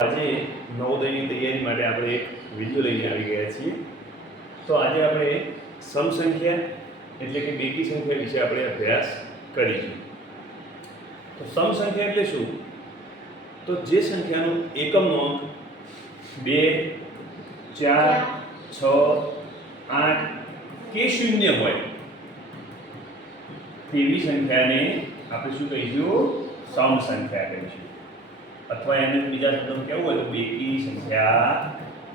આજે નવોદયની તૈયારી માટે આપણે એક વિડીયો લઈને આવી ગયા છીએ. તો આજે આપણે સમ સંખ્યા એટલે કે બેકી સંખ્યા વિશે આપણે અભ્યાસ કરીશું. તો સમ સંખ્યા એટલે શું? તો જે સંખ્યાનો એકમનો અંક 2, 4, 6, 8 કે 0 હોય તેવી સંખ્યાને આપણે શું કહીશું? સમ સંખ્યા કહીશું. અથવા એને બીજા શબ્દોમાં કેવું હોય તો બેકી સંખ્યા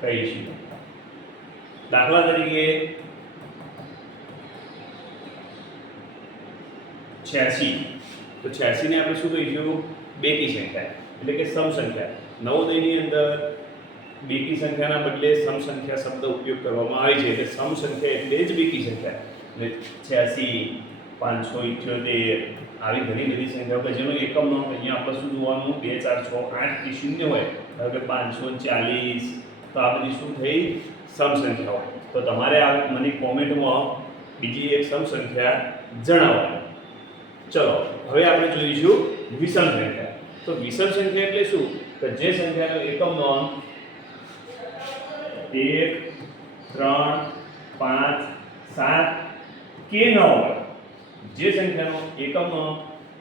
કહીશું. દાખલા તરીકે 86, તો 86 ને આપણે શું કહીશું? બેકી સંખ્યા એટલે કે સમ સંખ્યા. નવોદયની અંદર બેકી સંખ્યાના બદલે સમ સંખ્યા શબ્દ ઉપયોગ કરવામાં આવે છે, એટલે સમ સંખ્યા એટલે જ બેકી સંખ્યા. એટલે 86, 578 આવી ઘણી બધી સંખ્યાઓ કે જેનો એકમનો અંક અહીંયા આપણે શું જોવાનું? 2, 4, 6, 8 કે 0 હોય. ધારો કે 540, તો આ બધી શું થઈ? સમ સંખ્યાઓ. તો તમારે આ મને કોમેન્ટમાં બીજી એક સમ સંખ્યા જણાવવાની. ચલો હવે આપણે જોઈશું વિષમ સંખ્યા. તો વિષમ સંખ્યા એટલે શું? કે જે સંખ્યાનો એકમનો અંક 1, 3, 5, 7 કે 9 હોય. જે સંખ્યાનો એકમનો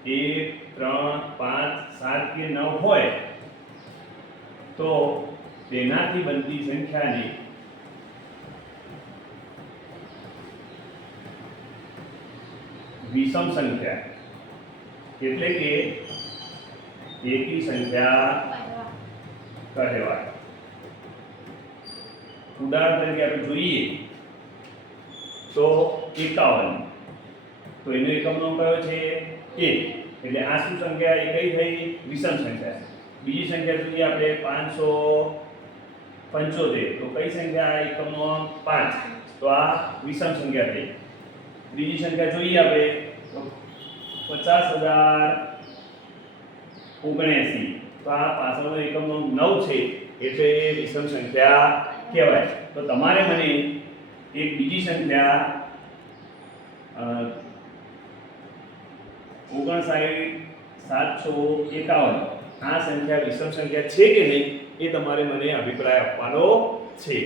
1, 3, 5, 7 કે 9 હોય તો તેનાથી બનતી સંખ્યાને વિષમ સંખ્યા એટલે કે એકી સંખ્યા કહેવાય. ઉદાહરણ તરીકે આપણે જોઈએ તો 51, તો એનો એકમનો અંક કયો છે? 1. એટલે આ શું સંખ્યા? એ કઈ થઈ? વિષમ સંખ્યા. બીજી સંખ્યા જોઈએ આપણે 575, તો કઈ સંખ્યા? એકમનો અંક 5, તો આ વિષમ સંખ્યા થઈ. ત્રીજી સંખ્યા જોઈએ આપણે તો 50079, તો આ પાછળનો એકમનો અંક 9 છે, એટલે વિષમ સંખ્યા કહેવાય. તો તમારે મને એક બીજી સંખ્યા 59751 આ સંખ્યા વિષમ સંખ્યા છે કે નહીં એ તમારે મને અભિપ્રાય આપવાનો છે.